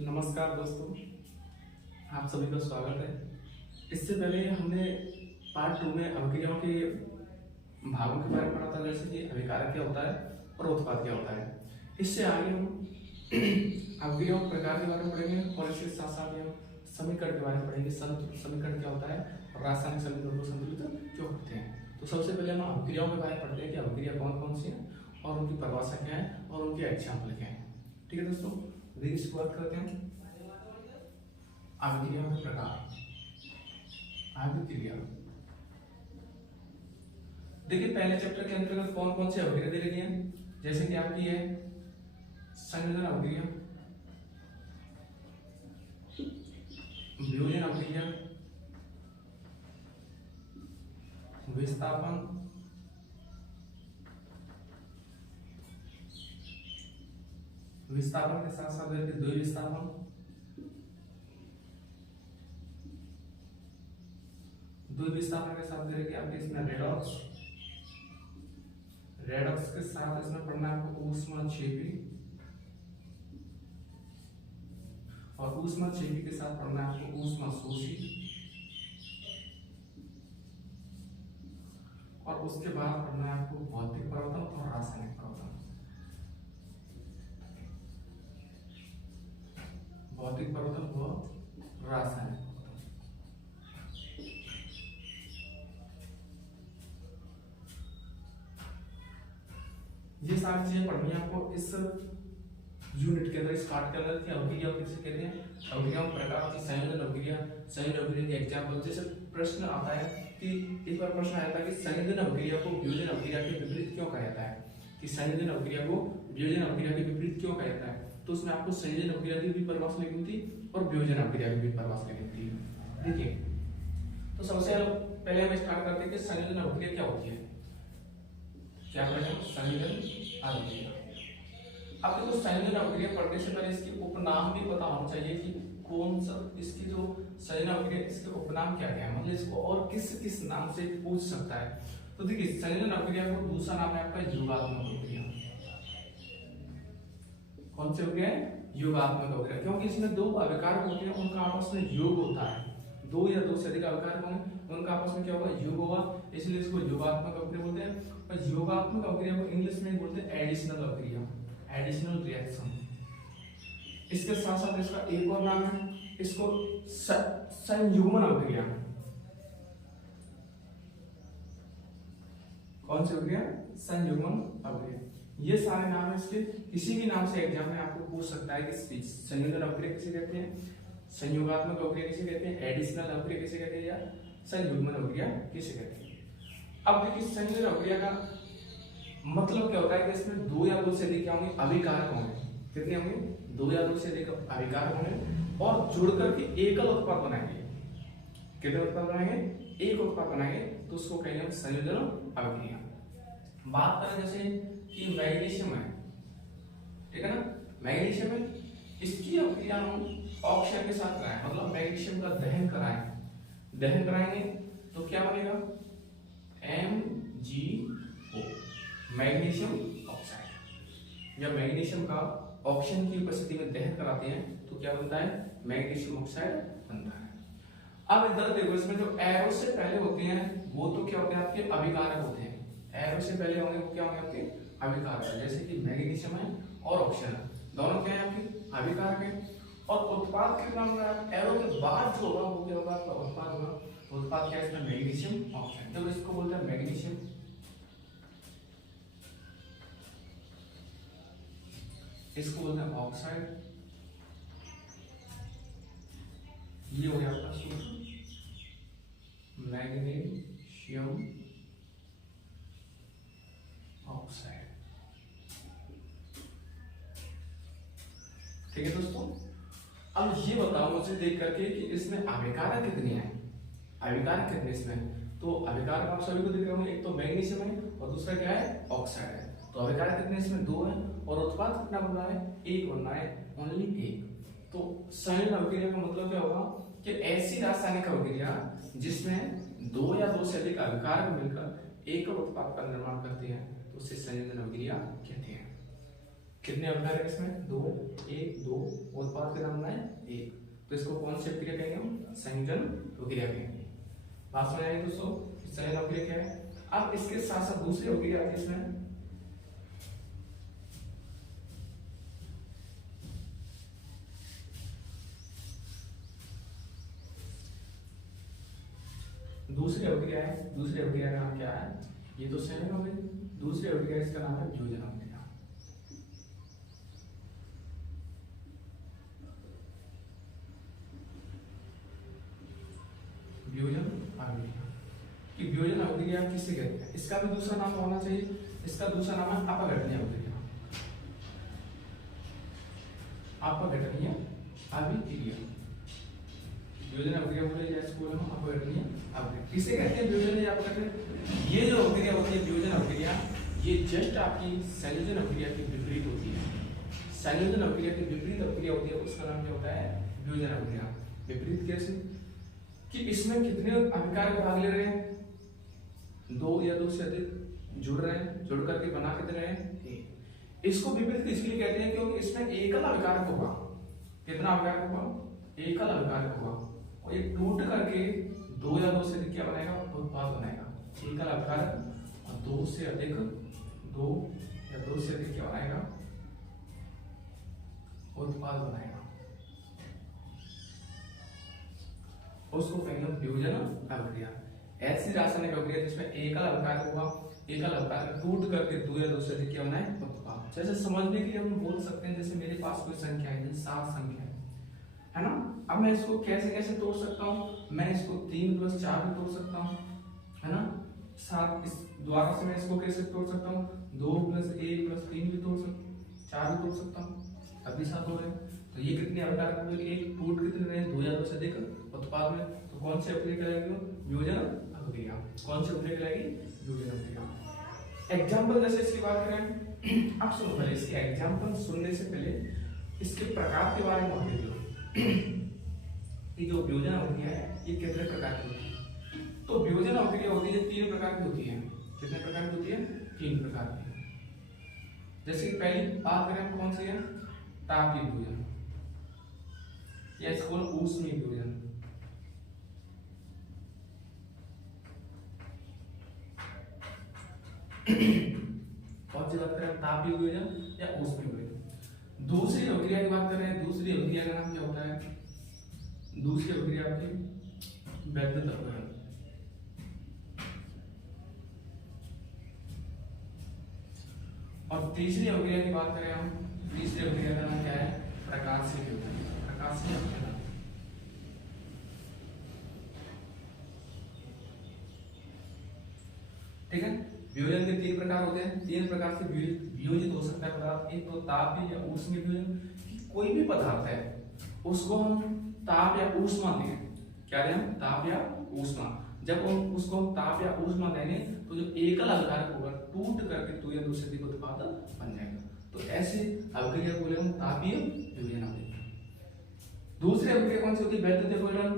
नमस्कार दोस्तों, आप सभी का स्वागत है। इससे पहले हमने पार्ट 2 में अभिक्रियाओं के भागों के बारे में पढ़ा था, जैसे कि अभिकारक क्या होता है और उत्पाद क्या होता है। इससे आगे हम अभिक्रियाओं के प्रकार के बारे में पढ़ेंगे और इसके साथ साथ हम समीकरण के बारे में पढ़ेंगे। समीकरण क्या होता है और रासायनिक समीकरण को संतुलित क्यों करते हैं। तो सबसे पहले हम अभिक्रियाओं के बारे में पढ़ते हैं कि अभिक्रिया कौन कौन सी है और उनकी परिभाषा क्या है और उनके एग्जाम्पल क्या है। ठीक है दोस्तों, शुरुआत करते हैं। अभिक्रिया के प्रकार। अभिक्रिया देखिए, पहले चैप्टर के अंतर्गत कौन कौन सी अभिक्रिया दे रही है, जैसे कि आपकी है संयोजन अभिक्रिया, वियोजन अभिक्रिया, विस्थापन, विस्थापन के साथ साथ द्विविस्थापन, द्विविस्थापन के साथ देखिए आपके इसमें रेडॉक्स, रेडॉक्स के साथ इसमें पढ़ना है आपको ऊष्माक्षेपी, और ऊष्माक्षेपी के साथ पढ़ना है आपको ऊष्माशोषी, और उसके बाद पढ़ना है आपको भौतिक परिवर्तन और रासायनिक परिवर्तन। भौतिक परिवर्तन व रासायनिक परिवर्तन, ये सारी चीजें पढ़नी है आपको इस यूनिट के अंदर, इस पार्ट के अंदर। कि अभिक्रिया किसे कहते हैं, अभिक्रियाओं के प्रकार की संयोजन अभिक्रिया, संयोजन अभिक्रिया के एग्जांपल। जैसे प्रश्न आता है कि एक बार प्रश्न आया था कि संयोजन अभिक्रिया को वियोजन अभिक्रिया के विपरीत क्यों कहा जाता है, कि संयोजन अभिक्रिया को वियोजन अभिक्रिया के विपरीत क्यों कहा जाता है। तो उसमें आपको संयोजन अभिक्रिया की भी परिभाषा लिखनी थी और वियोजन अभिक्रिया की भी परिभाषा लिखनी थी। देखिए, तो सबसे पहले हम स्टार्ट करते हैं कि संयोजन अभिक्रिया क्या होती है। क्या पढ़ें, संयोजन अभिक्रिया। अब देखो, संयोजन अभिक्रिया पढ़ने से पहले इसके उपनाम भी पता होना चाहिए कि कौन सा इसकी जो संयोजन अभिक्रिया, इसके उपनाम क्या क्या है, मतलब इसको और किस किस नाम से पूछ सकता है। तो देखिए, संयोजन अभिक्रिया को दूसरा नाम है आपका योगात्मक अभिक्रिया। कौन से हो गए, योगात्मक अभिक्रिया, क्योंकि इसमें दो अभिकारक होते हैं, उनका आपस में योग होता है। दो या दो से अधिक अभिकारक होंगे, उनका आपस में क्या होगा, योग होगा, इसलिए इसको योगात्मक अभिक्रिया बोलते हैं। और योगात्मक अभिक्रिया को इंग्लिश में बोलते हैं एडिशनल अभिक्रिया, एडिशनल रिएक्शन। इसके साथ साथ इसका एक और नाम है, इसको संयुग्मन अभिक्रिया। कौन सी अभिक्रिया, संयुग्मन अभिक्रिया। ये सारे नाम है इसके, किसी भी नाम से एग्जाम में आपको पूछ सकता है कि संयोजन अभिक्रिया किसे कहते हैं, संयोगात्मक अभिक्रिया किसे कहते हैं, एडिशनल अभिक्रिया किसे कहते हैं, या संयुग्मन अभिक्रिया किसे कहते हैं। अब देखिए, संयोजन अभिक्रिया का मतलब क्या होता है कि इसमें दो या दो से अधिक क्या होंगे, अभिकारक होंगे। कितने होंगे, दो या दो से अधिक अभिकारक होंगे और जुड़कर के एकल उत्पाद बनाएंगे। कितने उत्पाद बनाएंगे, एक उत्पाद बनाएंगे, तो उसको कहेंगे हम संयोजन अभिक्रिया। बात करें जैसे कि मैग्नीशियम है, ठीक है ना, मैग्नीशियम है, इसकी अभिक्रिया हम ऑक्सीजन के साथ कराएं, मतलब मैग्नीशियम का दहन कराएं, दहन कराएंगे तो क्या बनेगा, MgO, मैग्नीशियम ऑक्साइड। जब मैग्नीशियम का ऑक्सीजन की उपस्थिति में दहन कराते हैं तो क्या बनता है, मैग्नीशियम ऑक्साइड बनता है। अब इधर देखो, इसमें जो एरो से पहले होते हैं वो तो क्या होते हैं, आपके अभिकारक होते हैं। एरो से पहले होंगे वो क्या होंगे, आपके अभिकारक, जैसे कि मैग्नीशियम है और ऑक्सीजन है, दोनों क्या है, आपके अभिकारक है। और उत्पाद कितना होगा, एरो के बाद जो होगा वो क्या होगा, आपका उत्पाद होगा। उत्पाद क्या है इसमें, मैग्नीशियम ऑक्साइड। जब इसको बोलते हैं मैग्नीशियम, इसको बोलते हैं ऑक्साइड। ये हो गया आपका सूत्र, मैग्नीशियम ऑक्साइड। ठीक है दोस्तों, अब ये बताओ मुझे देख करके कि इसमें अभिकारक कितने हैं, अभिकारक कितने इसमें। तो अभिकारक आप सभी को दिख रहे होंगे, एक तो मैग्नीशियम है और दूसरा क्या है, ऑक्साइड है। तो अभिकारक कितने इसमें, दो है, और उत्पाद कितना बन रहा है, एक बन रहा है, ओनली एक। तो संयोजन अभिक्रिया का मतलब क्या होगा कि ऐसी रासायनिक अभिक्रिया जिसमें दो या दो से अधिक अभिकारक मिलकर एक उत्पाद का निर्माण करते हैं, तो उसे संयोजन अभिक्रिया कहते हैं। कितने अवकार है इसमें? 2, 1, 2, उत्पाद का नाम है 1, तो इसको कौन सी अभिक्रिया कहेंगे हम? संयोजन अभिक्रिया कहेंगे। बात समझ आई दोस्तों? संयोजन अभिक्रिया क्या है? अब इसके साथ साथ दूसरी अभिक्रिया आती है इसमें, दूसरी अभिक्रिया है। दूसरी अभिक्रिया का नाम क्या है? ये तो संयोजन हो गई। दूसरी अभिक्रिया इसका नाम है वियोजन अभिक्रिया। वियोजन अभिक्रिया कि वियोजन अभिक्रिया किससे कहते हैं? इसका भी दूसरा नाम होना चाहिए। इसका दूसरा नाम है अपघटनीय अभिक्रिया। अपघटनीय अभिक्रिया, वियोजन अभिक्रिया बोले या इसको हम अपघटनीय अभिक्रिया किसे कहते हैं? वियोजन या अपघटन। ये जो अभिक्रिया होती है वियोजन अभिक्रिया, ये जस्ट आपकी संयोजन अभिक्रिया के विपरीत होती है। संयोजन अभिक्रिया के विपरीत अभिक्रिया होती है, उसका नाम क्या होता है? वियोजन अभिक्रिया। विपरीत कैसे? कि इसमें कितने अभिकार भाग ले रहे हैं? 2 या 2 से अधिक जुड़ रहे हैं, जुड़ करके बना कितने रहे हैं? इसको विपरीत इसलिए कहते हैं क्योंकि इसमें एकल अभिकारक होगा। कितना अभिकारक होगा? एकल अभिकारक होगा, और ये टूट करके 2 या 2 से अधिक क्या बनाएगा? उत्पाद बनाएगा। एकल अभिकारक और 2 से अधिक, 2 या 2 से अधिक क्या बनाएगा? उत्पाद बनाएगा। उसको कहेंगे वियोजन अभिक्रिया। ऐसी रासायनिक अभिक्रिया जिसमें एकल अभिकारक होगा, एकल अभिकारक टूट करके 2 या 2 से अधिक क्या बनाए? उत्पाद। जैसे समझने के लिए हम बोल सकते हैं, जैसे मेरे पास कोई संख्या है, जैसे 7 संख्या है ना। अब मैं इसको कैसे कैसे तोड़ सकता हूँ? मैं इसको 3 + 4 भी तोड़ सकता हूँ, है ना। 7 इस द्वारा से मैं इसको कैसे तोड़ सकता हूँ? 2 + 1 + 3 भी तोड़ सकता, 4 भी तोड़ सकता हूँ। अभी 7 हो रहे हैं, तो ये कितने अभिकारक हुए? एक टूट कितने रहे? 2 या 2 से अधिक उत्पाद में, तो कौन सी अभिक्रिया कहलाएगी? वियोजन अभिक्रिया। कौन सी अभिक्रिया कहलाएगी? वियोजन अभिक्रिया। एग्जाम्पल जैसे इसकी बात करें, अब सुनो पहले इसके एग्जाम्पल सुनने से पहले इसके प्रकार के बारे में मान लीजिए। ये जो वियोजन अभिक्रिया है ये कितने प्रकार की होती है? तो वियोजन अभिक्रिया होती है 3 प्रकार की होती है। कितने प्रकार की होती है? 3 प्रकार की। जैसे कि पहली बात करें हम कौन सी है? तापीय वियोजन, या इसको ऊष्मीय वियोजन। कौन सी बात करें? तापीय वियोजन या ऊष्मीय वियोजन। दूसरी अभिक्रिया की बात कर रहे हैं। दूसरी अभिक्रिया का नाम क्या होता है? दूसरी अभिक्रिया आपकी वैद्युत अपघटन। और तीसरी अभिक्रिया की बात करें हम, तीसरी अभिक्रिया का नाम क्या है? प्रकाशीय वियोजन। प्रकाशीय अभिक्रिया। ठीक है। वियोजन के 3 प्रकार होते हैं। 3 प्रकार से वियोजित हो सकता है पदार्थ। एक तो तापीय या ऊष्मीय वियोजन, कोई भी पदार्थ है उसको हम ताप या ऊष्मा दें। क्या दें? ताप या ऊष्मा। जब हम उसको ताप या ऊष्मा देंगे तो जो एकल अभिकारक होगा टूट करके 2 या 2 से अधिक उत्पाद बन जाएगा। तो ऐसे अभिक्रिया को बोले हम तापीय वियोजन अभिक्रिया। दूसरी अभिक्रिया कौन सी होती है? वैद्युत अपघटन।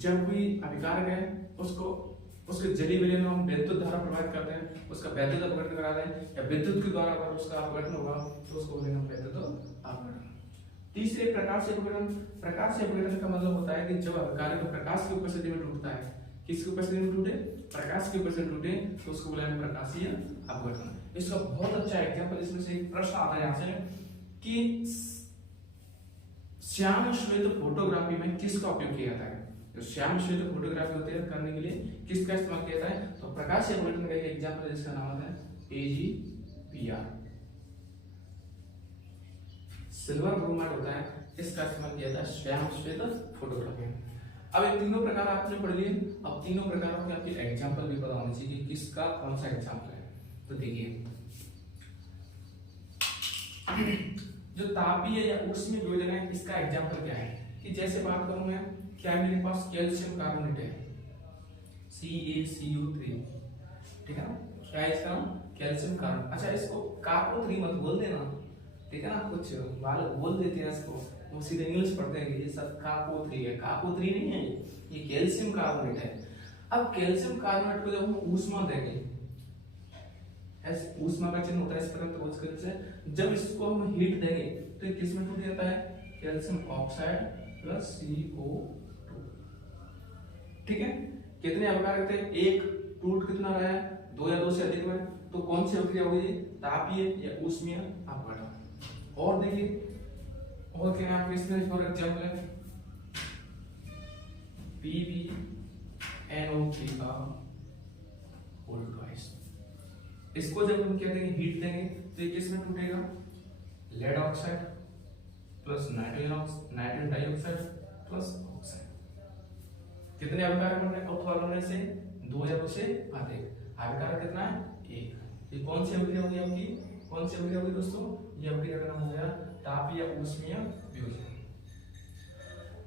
जब कोई अभिकारक है उसको उसके जली विलय में हम विद्युत धारा प्रवाहित करते हैं, उसका वैद्युत अपघटन करा दें, या विद्युत के द्वारा अगर उसका अपघटन होगा तो उसको बोलेंगे हम वैद्युत अपघटन। तीसरे प्रकाश से अपघटन। प्रकाश से अपघटन का मतलब होता है कि जब अभिकारक प्रकाश की उपस्थिति में टूटता है, किसकी उपस्थिति में टूटे? प्रकाश की उपस्थिति में टूटे, तो उसको बोलेंगे प्रकाशीय अपघटन। इसका बहुत अच्छा एग्जांपल इसमें से एक प्रश्न आता है यहाँ से कि श्याम श्वेत फोटोग्राफी में किसका उपयोग किया जाता है? जो श्याम श्वेत फोटोग्राफी होती है करने के लिए किसका इस्तेमाल किया जाता है? तो प्रकाशीय अपघटन का एक एग्जांपल जिसका नाम है AgPr। सिल्वर ब्रोमाइड होता है, इसका इस्तेमाल किया जाता है श्याम श्वेत फोटोग्राफी। अब ये तीनों प्रकार आपने पढ़ लिए। अब तीनों प्रकारों के आपके एग्जांपल भी पता होने चाहिए कि किसका कौन सा एग्जांपल है। तो देखिए, जो तापीय या ऊष्मीय वियोजन है इसका एग्जांपल क्या है? कि जैसे बात करूं मैं, क्या मेरे पास कैल्शियम कार्बोनेट है CaCO3, ठीक है ना। क्या है इसका? Calcium carbonate. अच्छा, इसको कार्बो3 मत बोल देना, ठीक है ना। कुछ वाले बोल देते हैं इसको, वो सीधे इंग्लिश पढ़ते हैं कि ये सब कार्बो3 है। कार्बो3 नहीं है, ये कैल्शियम कार्बोनेट है। अब कैल्शियम कार्बोनेट को जब हम ऊष्मा देंगे, ऐसे ऊष्मा का चिन्ह होता है इस प्रकार त्रिभुज के से। जब इसको हम हीट देंगे तो ये किस में टूट जाता है, कैल्शियम ऑक्साइड प्लस CO2। ठीक है, कितने अवकार रहते हैं, एक टूट कितना रहा है, 2 या 2 से अधिक में, तो कौन सी अभिक्रिया होगी, तापीय या ऊष्मीय अपघटन। और देखिए और क्या आपके इसमें फॉर एग्जांपल है PbNO3 का होल ट्वाइस। इसको जब हम क्या देंगे, हीट देंगे तो ये किस में टूटेगा, lead oxide plus nitrogen dioxide plus oxide. कितने अभिकारक बन रहे हैं, उत्पादन से 2 या 2 से अधिक। अभिकारक कितना है, 1। ये कौन सी अभिक्रिया होगी आपकी, कौन सी अभिक्रिया होगी दोस्तों, ये अभिक्रिया का नाम हो गया तापीय ऊष्मीय वियोजन।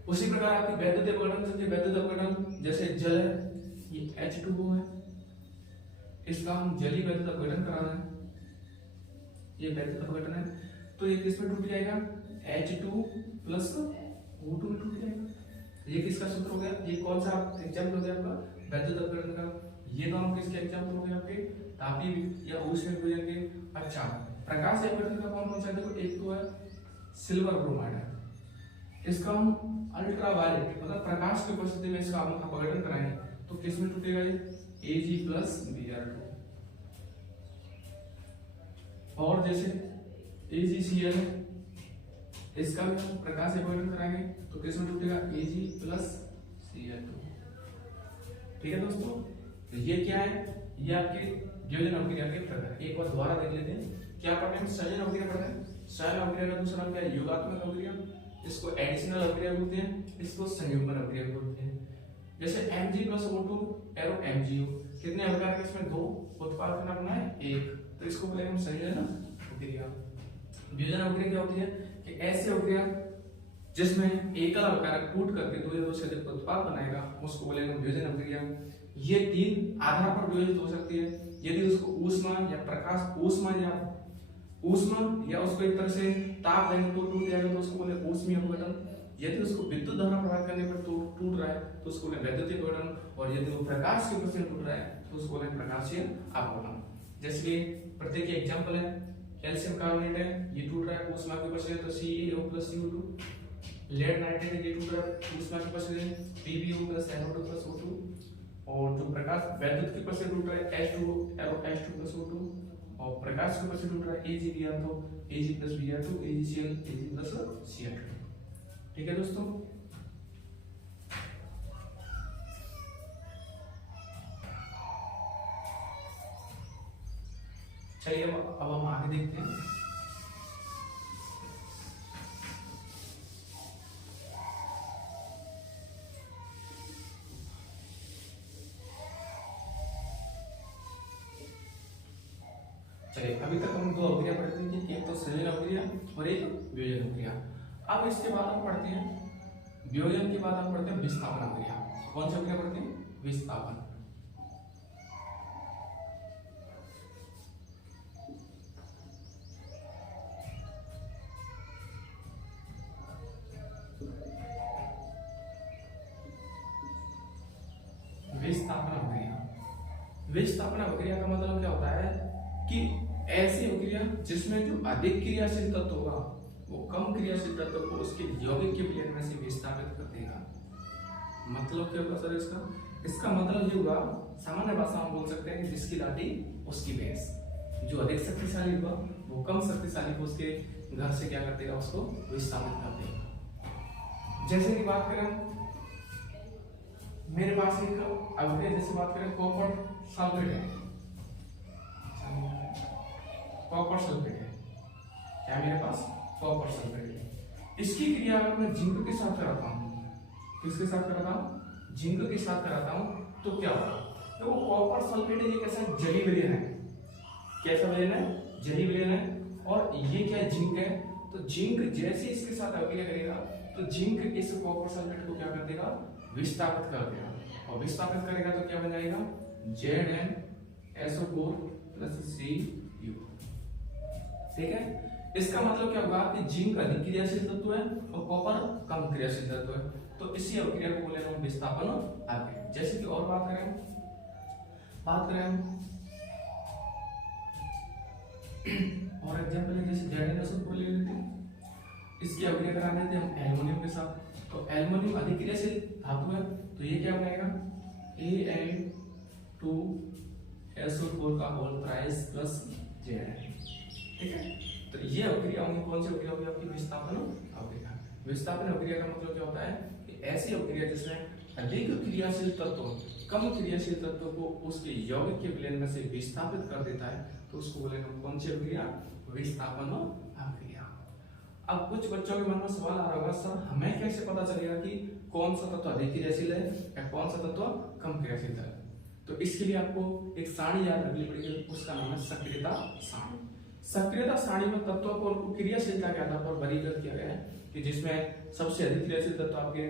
उसी प्रकार आपकी वैद्युत अपघटन समझिए, वैद्युत अपघटन जैसे जल है, ये H2O है, इसका हम जलीय वैद्युत अपघटन करा रहे हैं, ये वैद्युत अपघटन है, तो ये किस में टूट जाएगा, H2 प्लस O2 में टूट जाएगा। ये किसका सूत्र हो गया, ये कौन सा एग्जाम्पल हो गया आपका, वैद्युत अपघटन का। ये दोनों किसके एग्जाम्पल हो गए आपके, तापीय या ऊष्मीय वियोजन के। अच्छा, प्रकाश अपघटन का कौन सा, देखो एक तो है सिल्वर ब्रोमाइड है, इसका हम अल्ट्रावायलेट मतलब प्रकाश की उपस्थिति में इसका हम अपघटन कराएंगे तो किस में टूटेगा, ये Ag प्लस Br2। और जैसे AgCl है, इसका भी हम प्रकाश अपघटन कराएंगे तो किस में टूटेगा, Ag प्लस Cl2। ठीक है दोस्तों, तो ये क्या है, ये आपके वियोजन अभिक्रिया के प्रकार। एक बार दोबारा देख लेते हैं, क्या पढ़ते हैं, संयोजन अभिक्रिया पढ़ते हैं। संयोजन अभिक्रिया का दूसरा नाम क्या है, योगात्मक अभिक्रिया, इसको एडिशनल अभिक्रिया बोलते हैं, इसको संयुग्मन अभिक्रिया बोलते हैं। जैसे Mg+O2 एरो MgO, कितने अभिकारक इसमें, 2, उत्पाद का नाम है 1, तो इसको बोलेंगे हम संयोजन अभिक्रिया। वियोजन अभिक्रिया क्या होती है कि ऐसी अभिक्रिया जिसमें एकल अभिकारक टूट करके 2 या 2 से अधिक उत्पाद बनाएगा, उसको बोलेंगे वियोजन अभिक्रिया। ये 3 आधार पर वियोजित हो सकती है, यदि उसको ऊष्मा या प्रकाश, ऊष्मा या उसको एक तरह से ताप देंगे तो टूट जाएगा, तो उसको बोले ऊष्मीय अपघटन। यदि उसको विद्युत धारा प्रवाहित करने पर टूट रहा है तो उसको बोले वैद्युतीय अपघटन, और यदि वो प्रकाश की उपस्थिति में टूट रहा है तो उसको बोले प्रकाशीय अपघटन। जैसे कि प्रत्येक एग्जांपल है, कैल्शियम कार्बोनेट है, ये टूट रहा है ऊष्मा की उपस्थिति में तो CaO plus CO2। Lead nitrate है, ये टूट रहा है ऊष्मा की उपस्थिति में PbO plus NO2 plus O2। और जो प्रकाश वैद्युत की उपस्थिति टूट रहा है H2 प्लस O2, और प्रकाश के ऊपर से टूट रहा है Ag तो Ag plus Br2, AgCl Ag plus Cl2। ठीक है दोस्तों, चलिए अब हम आगे देखते हैं। चलिए, अभी तक हम 2 अभिक्रिया पढ़ते हैं, एक तो संयोजन अभिक्रिया और एक वियोजन अभिक्रिया। अब इसके बाद हम पढ़ते हैं वियोजन के बाद हम पढ़ते हैं विस्थापन अभिक्रिया। कौन सी अभिक्रिया पढ़ते हैं, विस्थापन। विस्थापन अभिक्रिया, विस्थापन अभिक्रिया का मतलब क्या होता है कि ऐसी अभिक्रिया जिसमें जो अधिक क्रियाशील तत्व होगा वो कम क्रियाशील तत्व को उसके यौगिक के विलयन में से विस्थापित कर देगा। मतलब क्या होगा सर इसका, इसका मतलब ये होगा, सामान्य भाषा में बोल सकते हैं कि जिसकी लाठी उसकी भैंस। जो अधिक शक्तिशाली होगा वो कम शक्तिशाली को उसके घर से क्या कर देगा, उसको विस्थापित कर देगा। जैसे कि बात करें, मेरे पास एक अभिक्रिया, जैसे बात करें कॉपर सल्फेट है, कॉपर सल्फेट है, क्या मेरे पास कॉपर सल्फेट है। इसकी क्रिया अगर मैं जिंक के साथ कराता हूँ, किसके साथ कराता हूँ, जिंक के साथ कराता हूँ, तो क्या होगा, तो वो कॉपर सल्फेट है, ये कैसा जली विलयन है, कैसा विलयन है, जली विलयन है। और ये क्या जिंक है, तो जिंक जैसे इसके साथ अभिक्रिया करेगा तो जिंक इस कॉपर सल्फेट को क्या कर देगा, विस्थापित कर देगा, और विस्थापित करेगा तो क्या बन जाएगा, ZnSO4 प्लस Cu। ठीक है, इसका मतलब क्या होगा कि जिंक अधिक क्रियाशील तत्व है और कॉपर कम क्रियाशील तत्व है, तो इसी अभिक्रिया को बोलेंगे हम विस्थापन अभिक्रिया। जैसे कि और बात करें और एग्जाम्पल है जैसे जेड को ले लेते हैं, इसकी अभिक्रिया कराने थे हम एल्युमिनियम के साथ, तो एल्युमिनियम अधिक्रियाशील धातु है, तो ये क्या बनेगा An2SO4 का होल प्राइस प्लस Zn, ठीक है। तो ये अभिक्रिया होंगी, कौन सी अभिक्रिया होगी आपकी विस्थापन अभिक्रिया। विस्थापन अभिक्रिया का मतलब क्या होता है कि ऐसी अभिक्रिया जिसमें अधिक क्रियाशील तत्व कम क्रियाशील तत्व को उसके यौगिक के विलयन में से विस्थापित कर देता है, तो उसको बोलेंगे कौन सी अभिक्रिया, विस्थापन अभिक्रिया। अब कुछ बच्चों के मन में सवाल आ रहा होगा, सर हमें कैसे पता चलेगा कि कौन सा तत्व अधिक क्रियाशील है या कौन सा तत्व कम क्रियाशील है। तो इसके लिए आपको एक सारणी याद रखनी पड़ेगी, उसका नाम है सक्रियता सारणी। सक्रियता सारणी में तत्वों को क्रियाशीलता के आधार पर वर्गीकृत किया गया है कि जिसमें सबसे अधिक क्रियाशील तत्व आपके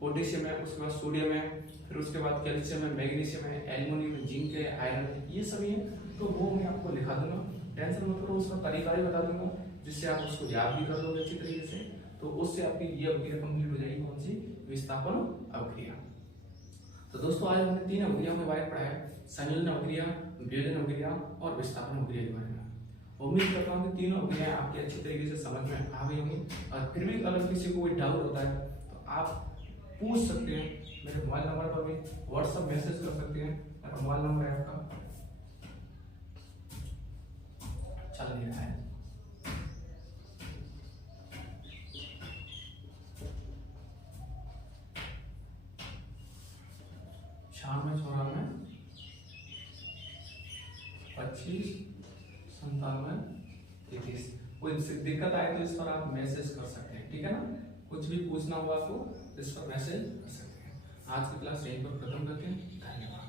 पोटेशियम है, उसके बाद सोडियम है, फिर उसके बाद कैल्शियम है, मैग्नीशियम है, एल्युमिनियम है, जिंक है, आयरन है, ये सभी है। तो वो मैं आपको लिखा दूंगा, टेंशन मत करो, उसका तरीका भी बता दूंगा जिससे आप उसको याद भी कर लोगे अच्छी तरीके से। तो उससे आपकी ये अभिक्रिया कंप्लीट हो जाएगी, कौन सी, विस्थापन अभिक्रिया। तो दोस्तों आज हमने 3 अभिक्रियाओं के बारे में पढ़ा है, संयोजन अभिक्रिया, वियोजन अभिक्रिया और विस्थापन अभिक्रिया के बारे में। उम्मीद करता हूँ कि तीनों अभिक्रियाएं आपकी अच्छी तरीके से समझ में आ गई होंगी। और फिर भी अगर किसी को कोई डाउट होता है तो आप पूछ सकते हैं, मेरे मोबाइल नंबर पर भी व्हाट्सएप मैसेज कर सकते हैं। मेरा मोबाइल नंबर है आपका चल नहीं रहा है, शाम में 94 25 97 33। कोई दिक्कत आए तो इस पर आप मैसेज कर सकते हैं, ठीक है ना। कुछ भी पूछना हुआ आपको इस पर मैसेज कर सकते हैं। आज की क्लास यहीं पर खत्म करते हैं, धन्यवाद।